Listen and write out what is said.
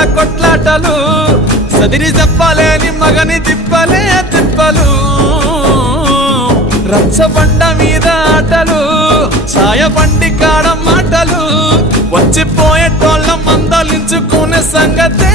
వాళ్ళ కొట్లాటలు సదిరి చెప్పలేని మగని తిప్పలే తిప్పలు రచ్చబండ మీద ఆటలు ఛాయ బండి కాడ మాటలు వచ్చిపోయేటోళ్ళ మందలించుకునే సంగతే